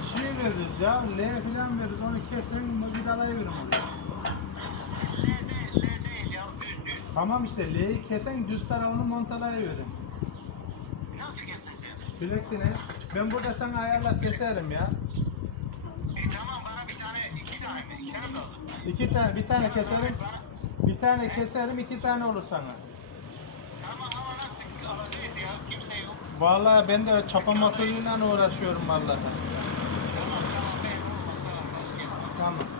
Bir şey veririz ya. L falan veririz. Onu kesin vidalayıverin onu. L değil ya. Düz. Tamam işte L'yi kesen düz tarafını montalayıverin. Nasıl keseceğiz? Flexini. Ben burada sana ayarla keserim ya. Tamam bana bir tane, iki tane mi? İki tane mi lazım? İki tane, bir tane keserim. Bir tane keserim, iki tane olur sana. Tamam ama nasıl alacağız ya? Kimse yok. Vallahi ben de çapa motoruyla uğraşıyorum vallahi. Tamam ben olmasa başlayalım. Tamam.